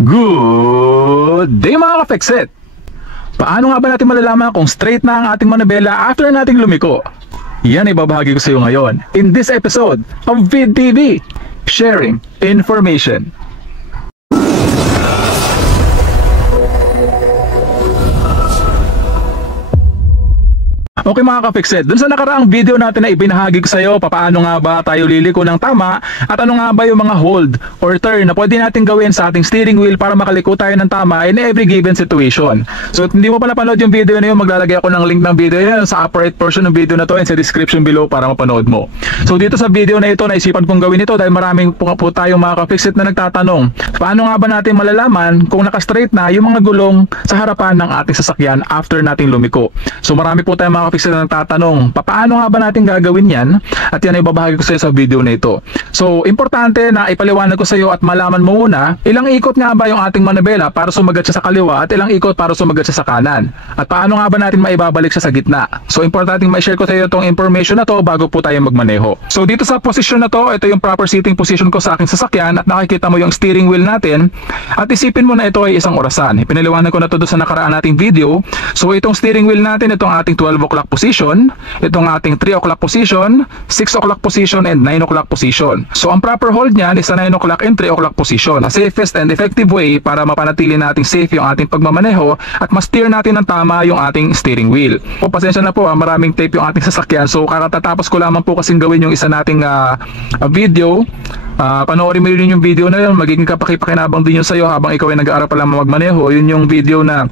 Good day mga ka-Fixit! Paano nga ba natin malalaman kung straight na ang ating manibela after nating lumiko? Yan ibabahagi ko sa iyo ngayon in this episode of VidTV, sharing information. Okay mga ka-Fixit, dun sa nakaraang video natin na ibinahagi ko sa iyo paano nga ba tayo liliko ng tama at ano nga ba yung mga hold or turn na pwede natin gawin sa ating steering wheel para makaliko tayo ng tama in every given situation. So hindi mo pa napanood yung video na yun, maglalagay ako ng link ng video yan sa upper right portion ng video na to and sa description below para mapanood mo. So dito sa video na ito, naisipan kong gawin ito dahil maraming po tayong mga ka-Fixit na nagtatanong, paano nga ba natin malalaman kung naka-straight na yung mga gulong sa harapan ng ating sasakyan after nating lumiko? So marami po tayong mga ka-Fixit na nagtatanong, paano nga ba natin gagawin yan? At yan ay babahagi ko sa iyo sa video na ito. So importante na ipaliwanag ko sa iyo at malaman mo muna ilang ikot nga ba yung ating manibela para sumagat siya sa kaliwa at ilang ikot para sumagat siya sa kanan. At paano nga ba natin maibabalik siya sa gitna? So importante ma-share ko sa iyo itong information na to bago po tayo magmaneho. So dito sa posisyon na to, ito yung proper sitting position ko sa aking sasakyan at nakikita mo yung steering wheel natin at isipin mo na ito ay isang orasan. Ipinaliwanag ko na to doon sa nakaraan nating video. So itong steering wheel natin, itong ating 12 o'clock position, itong ating 3 o'clock position, 6 o'clock position, and 9 o'clock position. So ang proper hold niyan is sa 9 o'clock and 3 o'clock position. The safest and effective way para mapanatili nating safe yung ating pagmamaneho at ma-steer natin ng tama yung ating steering wheel. O pasensya na po, maraming tape yung ating sasakyan. So kakatatapos ko lamang po kasing gawin yung isa nating video. Panoorin mo yun yung video na yun, magiging kapaki-pakinabang din yun sa'yo habang ikaw ay nag-aaral pa lang magmaneho. Yun yung video na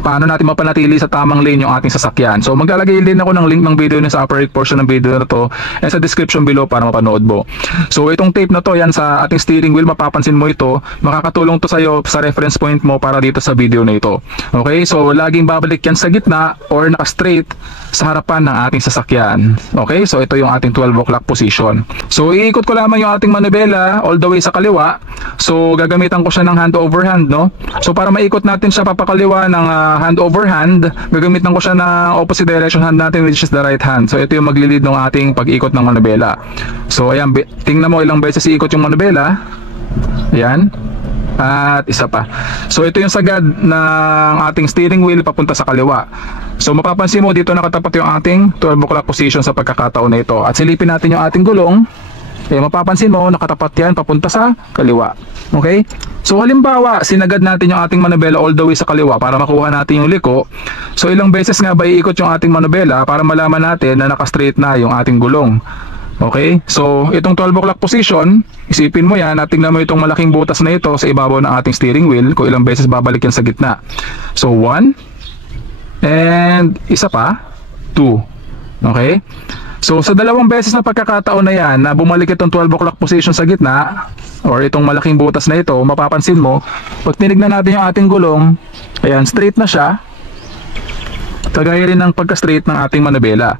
paano natin mapanatili sa tamang lane yung ating sasakyan. So maglalagay din ako ng link ng video na sa upper right portion ng video na to and sa description below para mapanood mo. So itong tape na to, yan sa ating steering wheel, mapapansin mo ito, makakatulong to sa iyo sa reference point mo para dito sa video na ito. Okay, so laging babalik yan sa gitna or naka-straight sa harapan ng ating sasakyan. Okay, so ito yung ating 12 o'clock position. So iikot ko lamang yung ating manibela all the way sa kaliwa. So gagamitan ko siya ng hand over hand, no? So para maikot natin siya papakaliwa ng hand over hand, gagamitan ko siya ng opposite direction hand natin which is the right hand. So ito yung maglilid ng ating pag-ikot ng manibela. So ayan, tingnan mo ilang beses iikot yung manibela. Ayan. At isa pa. So ito yung sagad ng ating steering wheel papunta sa kaliwa. So mapapansin mo dito nakatapat yung ating 12 o'clock position sa pagkakataon na ito. At silipin natin yung ating gulong. Mapapansin mo nakatapat yan papunta sa kaliwa. Okay? So halimbawa, sinagad natin yung ating manibela all the way sa kaliwa para makuha natin yung liko. So ilang beses nga ba iikot yung ating manibela para malaman natin na naka-straight na yung ating gulong. Okay? So itong 12 o'clock position, isipin mo yan at tingnan mo itong malaking butas na ito sa ibabaw ng ating steering wheel kung ilang beses babalik yan sa gitna. So 1 and isa pa 2. Okay? So sa dalawang beses na pagkakataon na yan na bumalik itong 12 o'clock position sa gitna or itong malaking butas na ito, mapapansin mo pag tinignan natin yung ating gulong, ayan, straight na siya, kagaya rin ng pagka-straight ng ating manibela.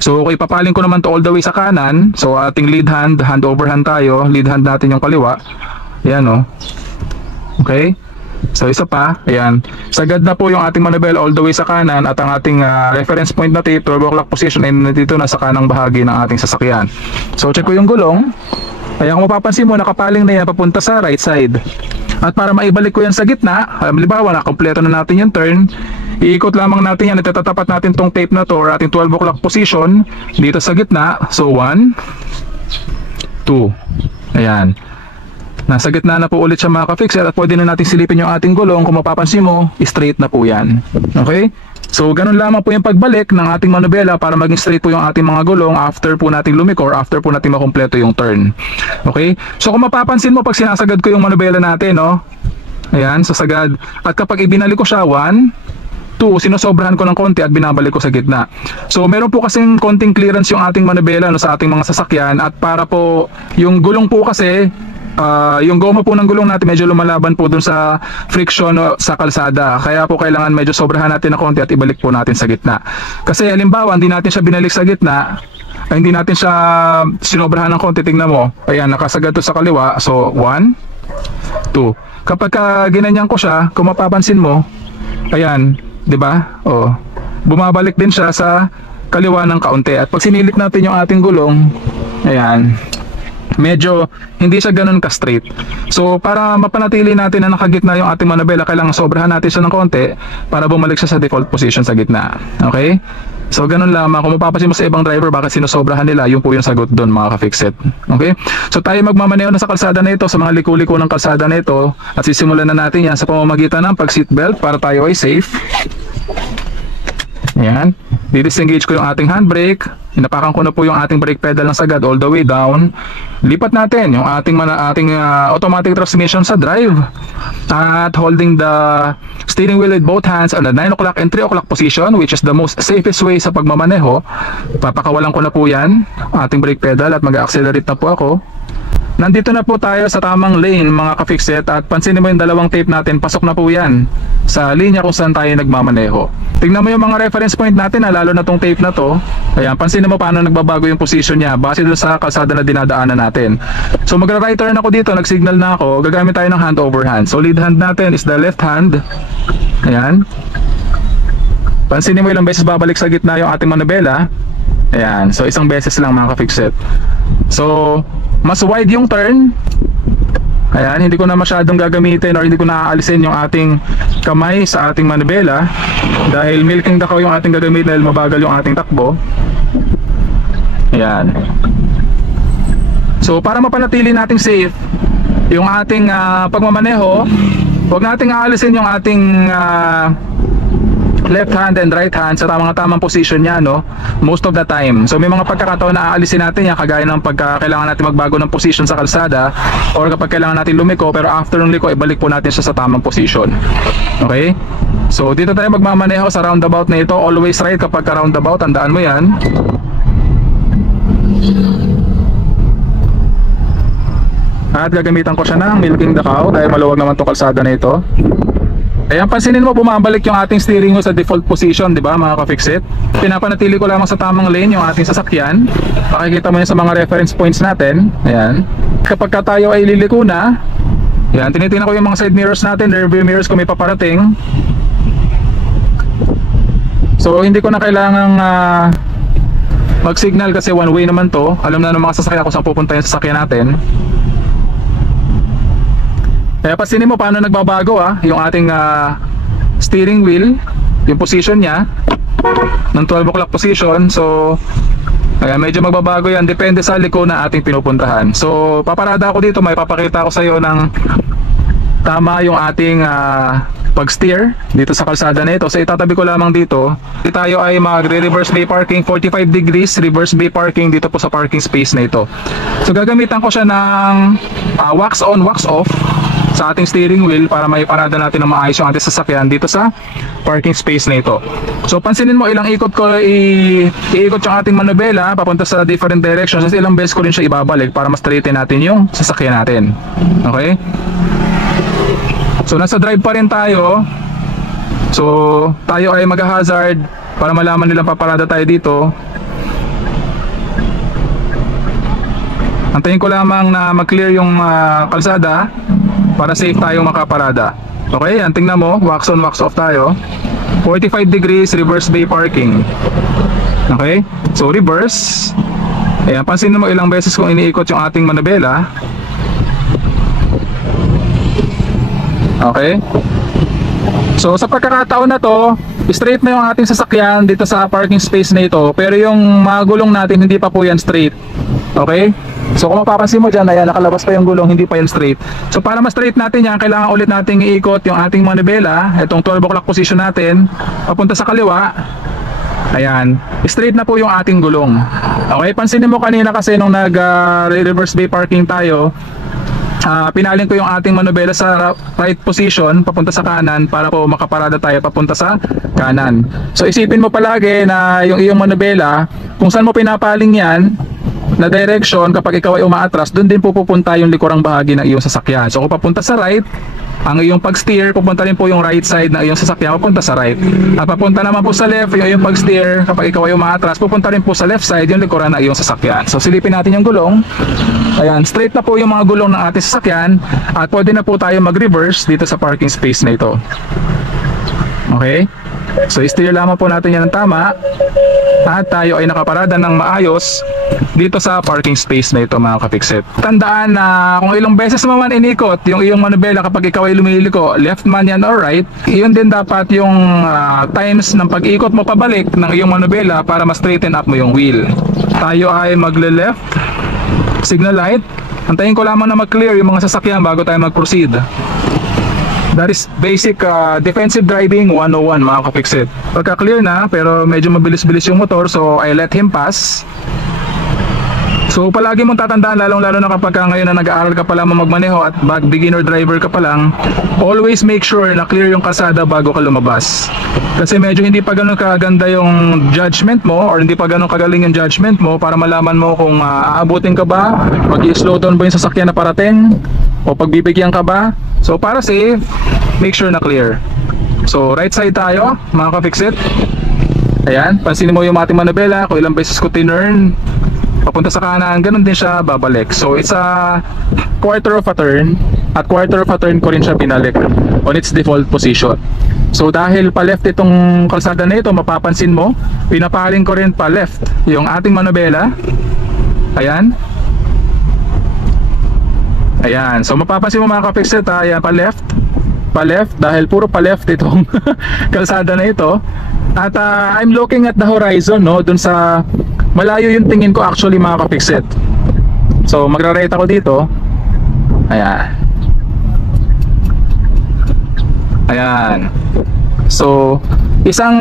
So okay, papaling ko naman to all the way sa kanan. So ating lead hand, hand over hand tayo, lead hand natin yung kaliwa. Ayan o. Okay. So isa pa, ayan, sagad na po yung ating manibela all the way sa kanan at ang ating reference point na tape, 12 o'clock position ay nandito na sa kanang bahagi ng ating sasakyan. So check ko yung gulong. Ayan, kung mapapansin mo, nakapaling na yan papunta sa right side. At para maibalik ko yan sa gitna, halimbawa na kompleto na natin yung turn, iikot lamang natin yan at itatapat natin tong tape na to or ating 12 o'clock position dito sa gitna. So 1 2. Ayan, nasa gitna na po ulit siya mga ka-Fixit at pwede na natin silipin yung ating gulong. Kung mapapansin mo, straight na po yan. Okay? So ganun lamang po yung pagbalik ng ating manibela para maging straight po yung ating mga gulong after po nating lumiko or after po nating makumpleto yung turn. Okay? So kung mapapansin mo pag sinasagad ko yung manibela natin, no? Ayan, sasagad. At kapag ibinalik ko siya 1 2, sinosobrahan ko ng konti at binabalik ko sa gitna. So meron po kasing konting clearance yung ating manibela, no, sa ating mga sasakyan at para po yung gulong po kasi yung goma po ng gulong natin medyo lumalaban po dun sa friction sa kalsada. Kaya po kailangan medyo sobrahan natin ng konti at ibalik po natin sa gitna. Kasi halimbawa, hindi natin siya binalik sa gitna, ay hindi natin siya sinobrahan ng konti, tingnan mo. Ayan, nakasagad to sa kaliwa. So 1 2. Kapag ginanyan ko siya, kung mapapansin mo, ayan, 'di ba? Oh, bumabalik din siya sa kaliwa ng kaunti. At pag sinilip natin yung ating gulong, ayan, medyo hindi siya ganun ka-straight. So para mapanatili natin na nakagitna yung ating manabela, kailangan sobrahan natin siya ng konti para bumalik siya sa default position sa gitna. Okay? So ganun lamang. Kung mapapansin mo sa ibang driver bakit sinusobrahan nila, yun po yung sagot doon mga ka-fixit. Okay? So tayo magmamaneho na sa kalsada na ito, sa mga liku-liko ng kalsada na ito, at sisimulan na natin yan sa pamamagitan ng pag-seatbelt para tayo ay safe. Ayan. Di-disengage ko yung ating handbrake. Inapakan ko na po yung ating brake pedal ng sagad all the way down. Lipat natin yung ating automatic transmission sa drive. At holding the steering wheel with both hands on the 9 o'clock and 3 o'clock position, which is the most safest way sa pagmamaneho. Papakawalan ko na po yan, ating brake pedal, at mag-accelerate na po ako. Nandito na po tayo sa tamang lane mga ka-fixit, at pansinin mo yung dalawang tape natin, pasok na po yan sa linya kung saan tayo nagmamaneho. Tingnan mo yung mga reference point natin, lalo na tong tape na to. Ayan, pansinin mo paano nagbabago yung position niya base doon sa kalsada na dinadaanan natin. So magra-right turn ako dito, nag-signal na ako, gagamit tayo ng hand over hand. So lead hand natin is the left hand. Ayan. Pansinin mo ilang beses babalik sa gitna yung ating manabela. Ayan, so isang beses lang mga ka-fixit. So mas wide yung turn. Ayan, hindi ko na masyadong gagamitin or hindi ko na aalisin yung ating kamay sa ating manibela dahil milking dakaw yung ating gagamitin dahil mabagal yung ating takbo. Ayan. So para mapanatili nating safe yung ating pagmamaneho, huwag nating aalisin yung ating left hand and right hand sa tamang position niya, no, most of the time. So may mga pagkakataon na aalisin natin yan, kagaya ng pagka kailangan natin magbago ng position sa kalsada or kapag kailangan natin lumiko, pero after ng liko ibalik po natin siya sa tamang position. Okay, so dito tayo magmamaneho sa roundabout na ito. Always right kapag ka roundabout, tandaan mo yan. At gagamitan ko siya ng milking dakaw dahil maluwag naman itong kalsada na ito. Ayan, pansinin mo bumabalik yung ating steering wheel sa default position, di ba mga ka-fixit? Pinapanatili ko lamang sa tamang lane yung ating sasakyan. Makikita mo yun sa mga reference points natin. Ayan. Kapag ka tayo ay liliko na, ayan, tinitingnan ko yung mga side mirrors natin, rearview mirrors kung may paparating. So hindi ko na kailangang mag-signal kasi one way naman to. Alam na ng mga sasakyan kung saan pupunta yung sasakyan natin. Kaya pansinin mo paano nagbabago yung ating steering wheel, yung position niya ng 12 o'clock position. So ayan, medyo magbabago yan, depende sa liko na ating pinupuntahan. So paparada ako dito, may papakita ko sa iyo ng tama yung ating pag-steer dito sa kalsada na ito. So itatabi ko lamang dito. Tayo ay magre-reverse bay parking, 45 degrees reverse bay parking dito po sa parking space na ito. So gagamitan ko siya ng wax on, wax off sa ating steering wheel para may parada natin ng maayos yung ating sasakyan dito sa parking space na ito. So pansinin mo ilang ikot ko iikot yung ating manubela papunta sa different directions, at ilang beses ko rin siya ibabalik para mas straighten natin yung sasakyan natin. Okay? So nasa drive pa rin tayo. So tayo ay mag-hazard para malaman nilang paparada tayo dito. Antayin ko lamang na mag-clear yung kalsada para safe tayong makaparada. Okay, yan, tingnan mo, wax on, wax off tayo. 45 degrees reverse bay parking. Okay, so reverse. Ayan, pansinin mo ilang beses kung iniikot yung ating manabela. Okay, so sa pagkakataon na to, straight na yung ating sasakyan dito sa parking space na ito, pero yung mga gulong natin hindi pa po yan straight. Okay, so kung mapapansin mo dyan, ayan, nakalabas pa yung gulong, hindi pa yan straight. So para ma-straight natin yan, kailangan ulit nating iikot yung ating manibela, itong 12 o'clock position natin, papunta sa kaliwa. Ayan, straight na po yung ating gulong. Okay, pansinin mo kanina kasi nung nag-reverse bay parking tayo, pinalin ko yung ating manubela sa right position papunta sa kanan para po makaparada tayo papunta sa kanan. So isipin mo palagi na yung iyong manubela, kung saan mo pinapaling yan na direction, kapag ikaw ay umaatras, doon din po pupunta yung likurang bahagi ng iyong sasakyan. So kung papunta sa right, ang iyong pag-steer, pupunta rin po yung right side ng iyong sasakyan, pupunta sa right. At papunta naman po sa left, yung iyong pag-steer, kapag ikaw ay umaatras, pupunta rin po sa left side yung likuran ng iyong sasakyan. So silipin natin yung gulong. Ayan, straight na po yung mga gulong ng ating sasakyan, at pwede na po tayo mag-reverse dito sa parking space na ito. Okay? So steer lamang po natin yan ng tama at tayo ay nakaparada ng maayos dito sa parking space na ito mga ka-fixit. Tandaan na kung ilang beses mo man inikot yung iyong manubela kapag ikaw ay lumiliko, left man yan or right, yun din dapat yung times ng pag-ikot mo pabalik ng iyong manubela para ma-straighten up mo yung wheel. Tayo ay magle-left, signal light. Antayin ko lamang na mag-clear yung mga sasakyan bago tayo mag-proceed. That is basic defensive driving 101 mga ka-fixit. Pagka clear na pero medyo mabilis-bilis yung motor, so I let him pass. So palagi mong tatandaan, lalong-lalo na kapag ngayon na nag-aaral ka pa lang magmaneho at beginner driver ka pa lang, always make sure na clear yung kalsada bago ka lumabas. Kasi medyo hindi pa ganun kaganda yung judgment mo or hindi pa ganun kagaling yung judgment mo para malaman mo kung aabutin ka ba, mag-i-slow down ba yung sasakyan na parating, o pagbibigyan ka ba. So para safe, make sure na clear. So right side tayo mga ka-fixit. Ayan, pansinin mo yung ating manubela, kung ilang beses ko tinurn papunta sa kanan, ganun din siya babalik. So it's a quarter of a turn, at quarter of a turn ko rin siya binalik on its default position. So dahil pa left itong kalsada na ito, mapapansin mo pinapaling ko rin pa left yung ating manubela. Ayan. Ayan, so mapapansin mo mga ka-fixit, ayan, pa left dahil puro pa left itong kalsada na ito. At I'm looking at the horizon, no, dun sa malayo yung tingin ko actually mga ka-fixit. So magra-right ako dito. Ayan. Ayan. So isang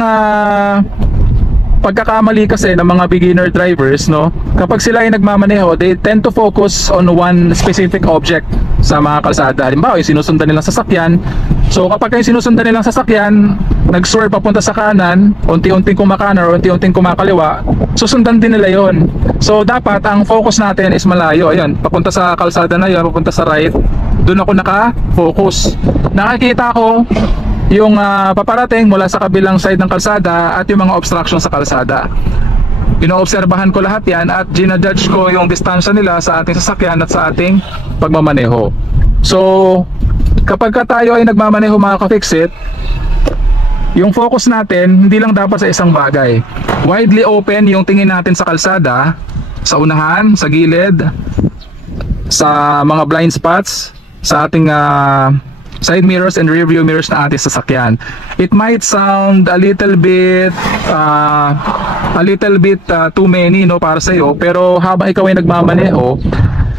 pagkakamali kasi ng mga beginner drivers, no, kapag sila ay nagmamaneho, they tend to focus on one specific object sa mga kalsada. Halimbawa, yung sinusundan nilang sasakyan. So kapag yung sinusundan nilang sasakyan nag-swerve papunta sa kanan, unti-unting kumakanan or unti-unting kumakaliwa, susundan din nila yon. So dapat ang focus natin is malayo. Ayan, papunta sa kalsada na yun, papunta sa right, doon ako naka-focus. Nakikita ko yung paparating mula sa kabilang side ng kalsada at yung mga obstruction sa kalsada. Inoobserbahan ko lahat yan at ginajudge ko yung distansya nila sa ating sasakyan at sa ating pagmamaneho. So kapag tayo ay nagmamaneho mga ka-fixit, yung focus natin hindi lang dapat sa isang bagay. Widely open yung tingin natin sa kalsada, sa unahan, sa gilid, sa mga blind spots, sa ating side mirrors and rear view mirrors na ating sasakyan. It might sound a little bit too many, no, para sa iyo, pero habang ikaw ay nagmamaneho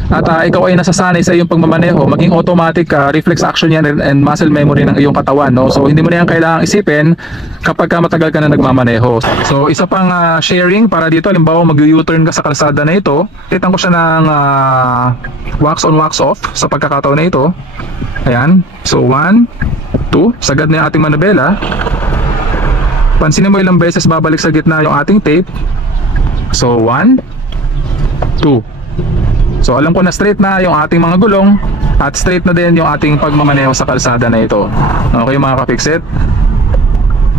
at ikaw ay nasasanay sa iyong pagmamaneho, maging automatic reflex action yan and muscle memory ng iyong katawan, no? So hindi mo na yan kailangang isipin kapag matagal ka na nagmamaneho. So isa pang sharing para dito, halimbawa mag-U-turn ka sa kalsada na ito, titan ko siya ng wax on wax off sa pagkakataon na ito. Ayan, so 1, 2, sagad na yung ating manubela. Pansinin mo ilang beses babalik sa gitna yung ating tape. So 1, 2. So alam ko na straight na yung ating mga gulong at straight na din yung ating pagmamaneho sa kalsada na ito. Okay mga ka-fixit?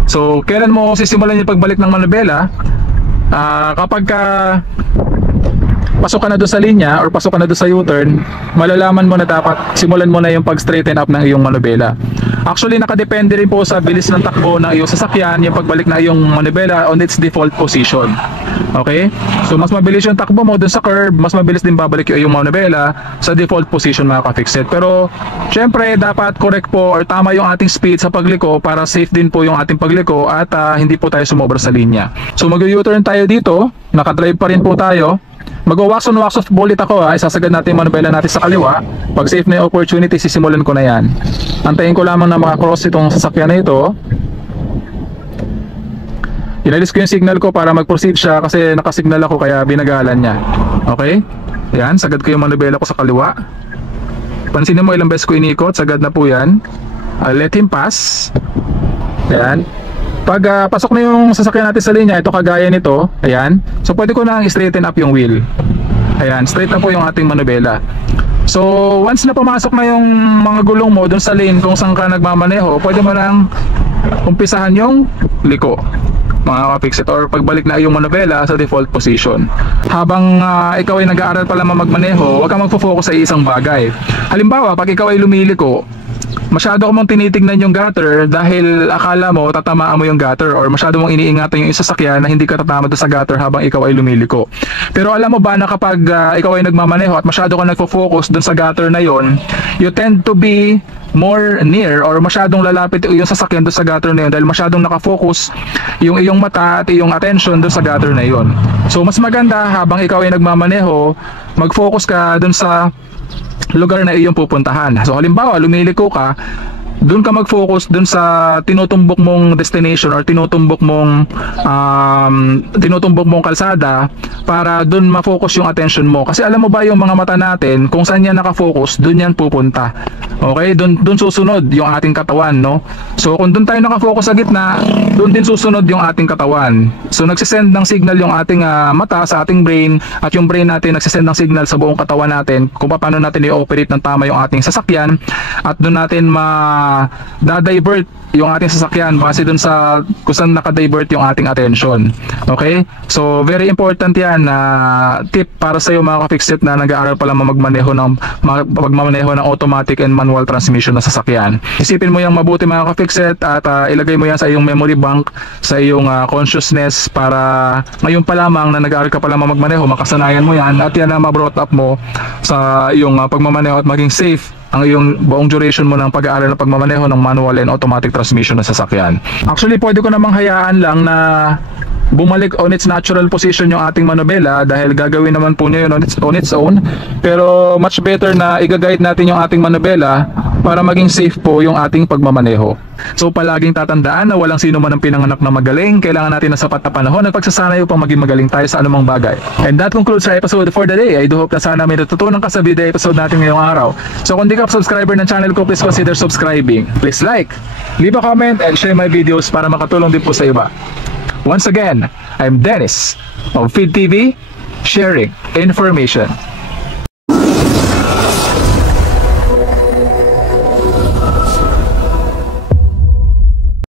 So kailan mo sisimulan yung pagbalik ng manubela? Kapag pasok ka na doon sa linya or pasok ka na doon sa U-turn, malalaman mo na dapat simulan mo na yung pag-straighten up ng iyong manubela. Actually nakadepende rin po sa bilis ng takbo ng iyong sasakyan yung pagbalik na iyong manubela on its default position. Okay? So mas mabilis yung takbo mo doon sa curve, mas mabilis din babalik yung iyong manubela sa default position mga ka-fixit. Pero syempre dapat correct po or tama yung ating speed sa pagliko para safe din po yung ating pagliko at hindi po tayo sumobra sa linya. So mag-U-turn tayo dito, nakadrive pa rin po tayo. Mag-wax on wax off bullet ako, isasagad natin yung manubela natin sa kaliwa. Pag safe na yung opportunity, sisimulan ko na yan. Antayin ko lamang na maka-cross itong sasakyan na ito. Inalis ko yung signal ko para mag-proceed siya kasi nakasignal ako kaya binagalan niya. Okay? Yan, sagad ko yung manubela ko sa kaliwa. Pansinin mo ilang beses ko inikot, sagad na po yan. I'll let him pass. Ayan. Pag pasok na yung sasakyan natin sa linya, ito kagaya nito, ayan. So pwede ko na straighten up yung wheel. Ayan, straight na po yung ating manubela. So once na pumasok na yung mga gulong mo dun sa lane kung saan ka nagmamaneho, pwede mo nang umpisahan yung liko, mga ka-fixit, or pagbalik na yung manubela sa default position. Habang ikaw ay nag-aaral pa lamang magmaneho, huwag kang magfo-focus sa isang bagay. Halimbawa, pag ikaw ay lumiliko, masyado ko mong tinitignan yung gutter dahil akala mo tatamaan mo yung gutter, or masyado mong iniingatan yung sasakyan na hindi ka tatama doon sa gutter habang ikaw ay lumiliko. Pero alam mo ba na kapag ikaw ay nagmamaneho at masyado ka nagfo-focus doon sa gutter na yon, you tend to be more near, or masyadong lalapit yung sasakyan doon sa gutter na yun dahil masyadong nakafocus yung iyong mata at iyong attention doon sa gutter na yon. So mas maganda habang ikaw ay nagmamaneho, mag-focus ka doon sa lugar na iyong pupuntahan. So halimbawa, lumiliko ka, doon ka mag-focus doon sa tinutumbok mong destination or tinutumbok mong kalsada para doon ma-focus yung attention mo. Kasi alam mo ba yung mga mata natin, kung saan yan nakafocus, doon yan pupunta. Okay? Doon susunod yung ating katawan, no? So kung doon tayo nakafocus sa gitna, doon din susunod yung ating katawan. So nagsisend ng signal yung ating mata sa ating brain, at yung brain natin nagsisend ng signal sa buong katawan natin kung paano natin i-operate ng tama yung ating sasakyan, at doon natin da-divert yung ating sasakyan base dun sa kung saan naka-divert yung ating attention. Okay? So very important yan na tip para sa iyo mga ka-fixit na nag-aaral pa lang magmaneho ng automatic and manual transmission na sasakyan. Isipin mo yung mabuti mga ka-fixit, at ilagay mo yan sa iyong memory bank, sa iyong consciousness, para ngayon pa lamang na nag-aaral ka pa lang magmaneho, makasanayan mo yan, at yan na ma-brought up mo sa iyong pagmamaneho at maging safe ang iyong buong duration mo ng pag-aaral ng pagmamaneho ng manual and automatic transmission na sasakyan. Actually, pwede ko namang hayaan lang na bumalik on its natural position yung ating manubela dahil gagawin naman po niya yun on its own. Pero much better na i-guide natin yung ating manubela para maging safe po yung ating pagmamaneho. So palaging tatandaan na walang sino man ang pinanganak na magaling. Kailangan natin ng sapat na panahon at pagsasanayo upang maging magaling tayo sa anumang bagay. And that concludes our episode for the day. I do hope na sana may natutunan ka sa video episode natin ngayong araw. So kung di ka subscriber ng channel ko, please consider subscribing. Please like, leave a comment, and share my videos para makatulong din po sa iba. Once again, I'm Dennis of Feed TV, sharing information.